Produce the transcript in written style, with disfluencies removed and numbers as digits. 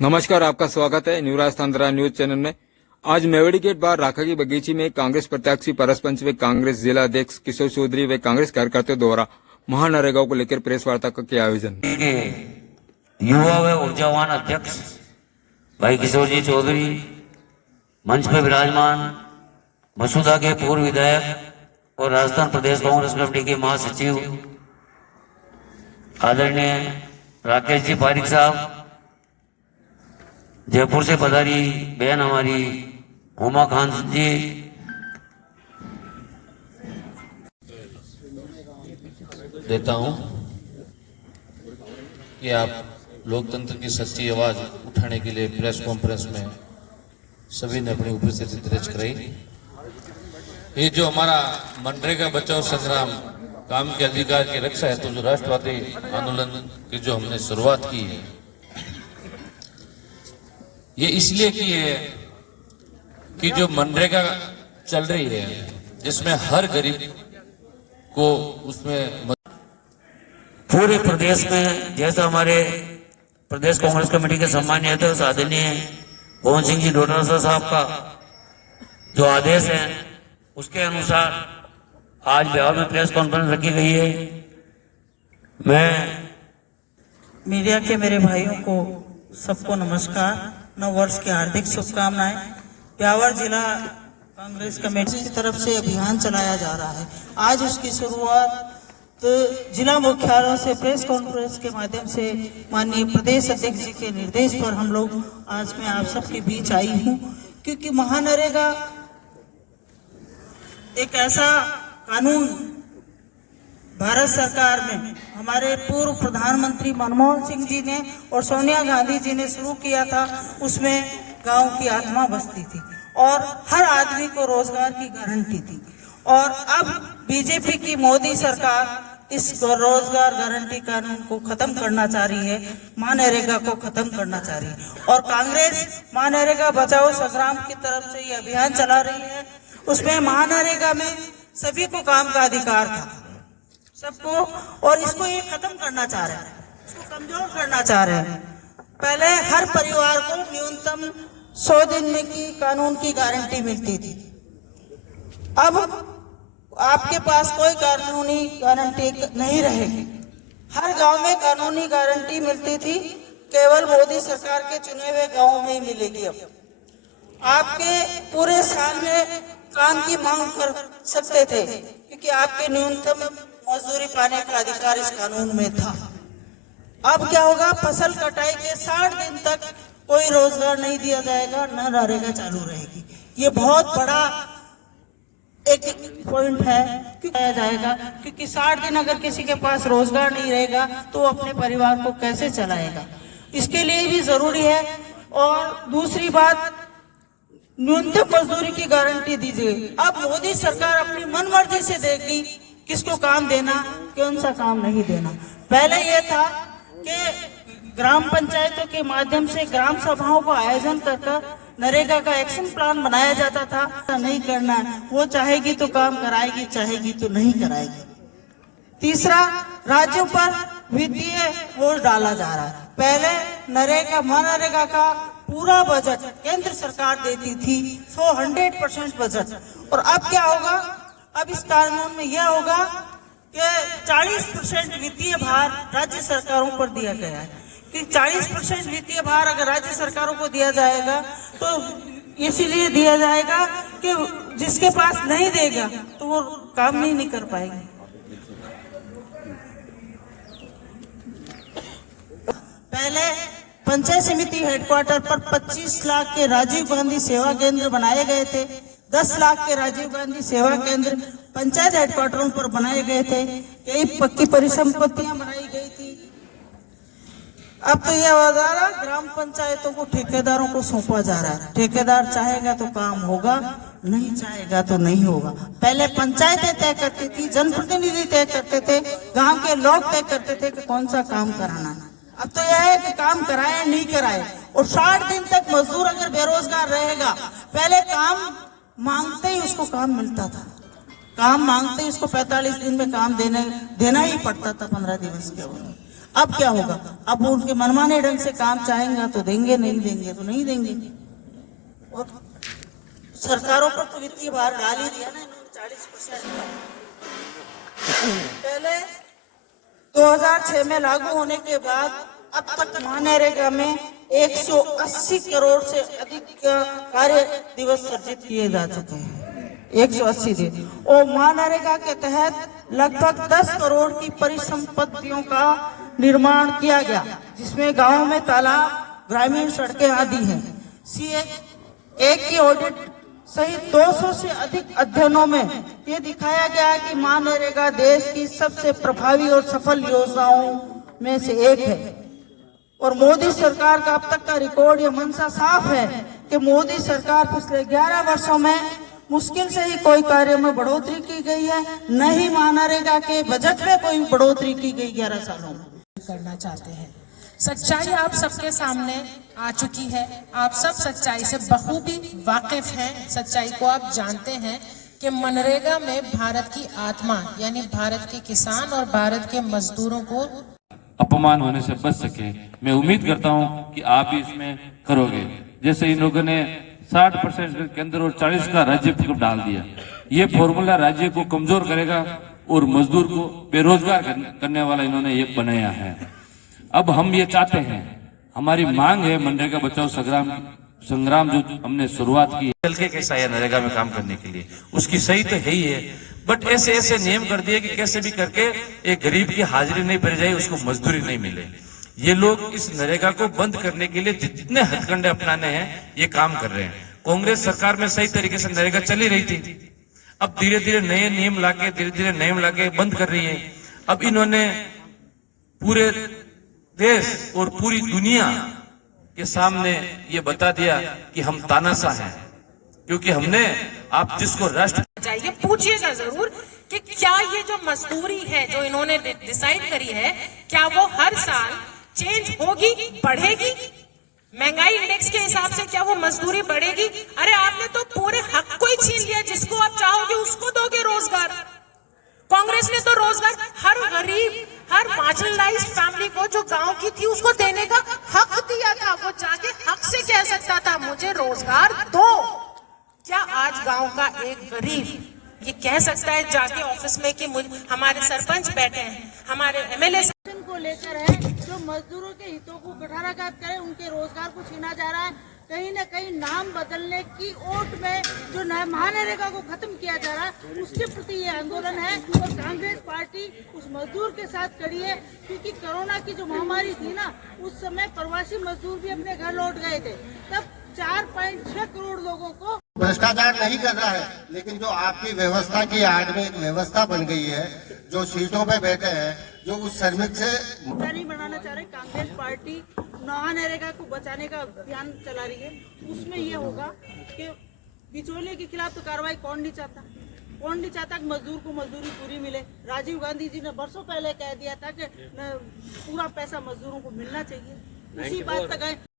नमस्कार, आपका स्वागत है न्यू राजस्थान न्यूज चैनल में। आज मेवड़ी गेट बार राखा की बगीची में कांग्रेस प्रत्याशी परस पंच व कांग्रेस जिला अध्यक्ष किशोर चौधरी व कांग्रेस कार्यकर्ताओं द्वारा महानरेगा को लेकर प्रेस वार्ता का किया आयोजन। युवा व ऊर्जावान अध्यक्ष भाई किशोर जी चौधरी, मंच पर विराजमान मसूदा के पूर्व विधायक और राजस्थान प्रदेश कांग्रेस कमेटी के महासचिव आदरणीय राकेश जी पारिक साहब, जयपुर से पधारी बहन हमारी हुमा खान जी, देता हूं कि आप लोकतंत्र की सच्ची आवाज उठाने के लिए प्रेस कॉन्फ्रेंस में सभी ने अपनी उपस्थिति दर्ज कराई। ये जो हमारा मनरेगा बचाओ संग्राम, काम के अधिकार की रक्षा है, तो जो राष्ट्रवादी आंदोलन की जो हमने शुरुआत की है, ये इसलिए की है कि जो मनरेगा चल रही है जिसमें हर गरीब को उसमें पूरे प्रदेश में, जैसा हमारे प्रदेश कांग्रेस कमेटी के सम्मानीय अध्यक्ष आदरणीय पवन सिंह जी डोटासरा साहब का जो आदेश है उसके अनुसार आज बिहार में प्रेस कॉन्फ्रेंस रखी गई है। मैं मीडिया के मेरे भाइयों को सबको नमस्कार, नव वर्ष की हार्दिक शुभकामनाएं। ब्यावर जिला कांग्रेस कमेटी की तरफ से अभियान चलाया जा रहा है। आज उसकी शुरुआत तो जिला मुख्यालयों से प्रेस कॉन्फ्रेंस के माध्यम से माननीय प्रदेश अध्यक्ष जी के निर्देश पर हम लोग आज मैं आप सबके बीच आई हूं, क्योंकि महानरेगा एक ऐसा कानून भारत सरकार में हमारे पूर्व प्रधानमंत्री मनमोहन सिंह जी ने और सोनिया गांधी जी ने शुरू किया था। उसमें गांव की आत्मा बसती थी और हर आदमी को रोजगार की गारंटी थी। और अब बीजेपी की मोदी सरकार इस रोजगार गारंटी कानून को खत्म करना चाह रही है, महानरेगा को खत्म करना चाह रही है। और कांग्रेस महानरेगा बचाओ संग्राम की तरफ से ये अभियान चला रही है। उसमें महानरेगा में सभी को काम का अधिकार था, सबको, और इसको ये खत्म करना चाह रहे हैं, इसको कमजोर करना चाह रहे हैं। पहले हर परिवार को न्यूनतम 100 दिन में की कानून की गारंटी मिलती थी। अब आपके पास कोई कानूनी गारंटी नहीं रहेगी। हर गांव में कानूनी गारंटी मिलती थी, केवल मोदी सरकार के चुने हुए गांवों में ही मिलेगी। अब आपके पूरे साल में काम की मांग कर सकते थे, क्योंकि आपके न्यूनतम मजदूरी पाने का अधिकार इस कानून में था। अब क्या होगा, फसल कटाई के 60 दिन तक कोई रोजगार नहीं दिया जाएगा, न नरेगा चालू रहेगी। ये बहुत बड़ा एक पॉइंट है किया जाएगा, क्योंकि 60 दिन अगर किसी के पास रोजगार नहीं रहेगा तो वो अपने परिवार को कैसे चलाएगा, इसके लिए भी जरूरी है। और दूसरी बात, न्यूनतम मजदूरी की गारंटी दीजिए। अब मोदी सरकार अपनी मनमर्जी से देगी किसको काम देना, कौन सा काम नहीं देना। पहले यह था कि ग्राम पंचायतों के माध्यम से ग्राम सभाओं का आयोजन कर नरेगा का एक्शन प्लान बनाया जाता था। नहीं करना है, वो चाहेगी तो काम कराएगी, चाहेगी तो नहीं कराएगी। तीसरा, राज्यों पर वित्तीय बोझ डाला जा रहा है। पहले मनरेगा का पूरा बजट केंद्र सरकार देती थी, 100% बजट। और अब क्या होगा, अब इस कानून में यह होगा कि 40% वित्तीय भार राज्य सरकारों पर दिया गया है। कि 40% वित्तीय भार अगर राज्य सरकारों को दिया जाएगा तो इसीलिए दिया जाएगा कि जिसके पास नहीं देगा तो वो काम ही नहीं कर पाएगी। पहले पंचायत समिति हेडक्वार्टर पर 25 लाख के राजीव गांधी सेवा केंद्र बनाए गए थे। 10 लाख के राजीव गांधी सेवा केंद्र पंचायत हेडक्वार्टरों पर बनाए गए थे। कई पक्की परिसंपत्तियां बनाई गई थी। अब तो यह हो जा रहा, ग्राम पंचायतों को ठेकेदारों को सौंपा जा रहा है। ठेकेदार चाहेगा तो काम होगा, नहीं चाहेगा तो नहीं होगा। पहले पंचायतें तय करती थी, जनप्रतिनिधि तय करते थे, गांव के लोग तय करते थे कि कौन सा काम कराना। अब तो यह है कि काम कराए नहीं कराए। और 60 दिन तक मजदूर अगर बेरोजगार रहेगा, पहले काम मांगते ही उसको काम मिलता था, काम मांगते ही उसको 45 दिन में काम देना ही पड़ता था, 15 दिवस के ऊपर। अब क्या होगा? अब वो उनके मनमाने ढंग से काम चाहेंगे तो देंगे, नहीं देंगे तो नहीं देंगे। और सरकारों पर तो वित्तीय भार डाल ही दिया ना इन्होंने 40%। पहले 2006 में लागू होने के बाद अब तक मनरेगा में 180 करोड़ से अधिक कार्य दिवस सर्जित किए जा चुके हैं। 180 दिन। और मनरेगा के तहत लगभग 10 करोड़ की परिसंपत्तियों का निर्माण किया गया, जिसमें गांवों में तालाब, ग्रामीण सड़कें आदि हैं। सीए एक की ऑडिट सहित 200 से अधिक अध्ययनों में ये दिखाया गया है कि मनरेगा देश की सबसे प्रभावी और सफल योजनाओं में से एक है। और मोदी सरकार का अब तक का रिकॉर्ड, ये मंशा साफ है कि मोदी सरकार पिछले 11 वर्षों में मुश्किल से ही कोई कार्य में बढ़ोतरी की गई है, न ही मनरेगा के बजट में कोई बढ़ोतरी की गई 11 सालों में। करना चाहते हैं। सच्चाई आप सबके सामने आ चुकी है। आप सब सच्चाई से बखूबी वाकिफ हैं। सच्चाई को आप जानते हैं कि मनरेगा में भारत की आत्मा यानी भारत के किसान और भारत के मजदूरों को अपमान होने से बच सके। मैं उम्मीद करता हूं कि आप भी इसमें करोगे। जैसे इन लोगों ने 60% केंद्र और 40 का राज्य को डाल दिया, ये फॉर्मूला राज्य को कमजोर करेगा और मजदूर को बेरोजगार करने वाला इन्होंने ये बनाया है। अब हम ये चाहते हैं, हमारी मांग है मनरेगा बचाओ संग्राम जो हमने शुरुआत की चल के कैसा है नरेगा में काम करने के लिए, उसकी सही तो है ही है, बट ऐसे ऐसे नियम कर दिए कि कैसे भी करके एक गरीब की हाजिरी नहीं भरी जाए, उसको मजदूरी नहीं मिले। ये लोग इस नरेगा को बंद करने के लिए जितने हथकंडे अपनाने हैं ये काम कर रहे हैं। कांग्रेस सरकार में सही तरीके से नरेगा चली रही थी, अब धीरे धीरे नए नियम लाके धीरे धीरे नियम लाके बंद कर रही है। अब इन्होंने पूरे देश और पूरी दुनिया के सामने ये बता दिया कि हम तानाशाह हैं, क्योंकि हमने आप जिसको राष्ट्र चाहिए पूछिएगा जरूर कि क्या ये जो मजदूरी है जो इन्होंने डिसाइड करी है, क्या वो हर साल चेंज होगी, बढ़ेगी? महंगाई इंडेक्स के हिसाब से क्या वो मजदूरी बढ़ेगी? अरे आपने तो पूरे हक को ही छीन लिया। जिसको आप चाहोगे उसको दोगे रोजगार। कांग्रेस ने तो रोजगार हर गरीब, हर मार्जिनलाइज्ड फैमिली को जो गांव की थी उसको देने का हक दिया था। वो जाके हक से कह सकता था मुझे रोजगार दो। क्या आज गांव का एक गरीब ये कह सकता है जाके ऑफिस में कि हमारे सरपंच बैठे हैं, हमारे एमएलए को लेकर है जो मजदूरों के हितों को कुठाराघात करे, उनके रोजगार को छीना जा रहा है। कहीं न कहीं नाम बदलने की ओट में जो मनरेगा को खत्म किया जा रहा है, उसके प्रति ये आंदोलन है। और कांग्रेस पार्टी उस मजदूर के साथ खड़ी है, क्योंकि कोरोना की जो महामारी थी ना, उस समय प्रवासी मजदूर भी अपने घर लौट गए थे। तब 4.6 करोड़ लोगों को भ्रष्टाचार नहीं कर रहा है, लेकिन जो आपकी व्यवस्था की आड़ में एक व्यवस्था बन गई है, जो सीटों पे बैठे हैं, जो उस श्रमिक से नहीं बनाना चाह रहे। कांग्रेस पार्टी मनरेगा को बचाने का अभियान चला रही है। उसमें यह होगा कि बिचौलिए के खिलाफ तो कार्रवाई कौन नहीं चाहता? कौन नहीं चाहता कि मजदूर को मजदूरी पूरी मिले? राजीव गांधी जी ने बरसों पहले कह दिया था कि पूरा पैसा मजदूरों को मिलना चाहिए। उसी बात तक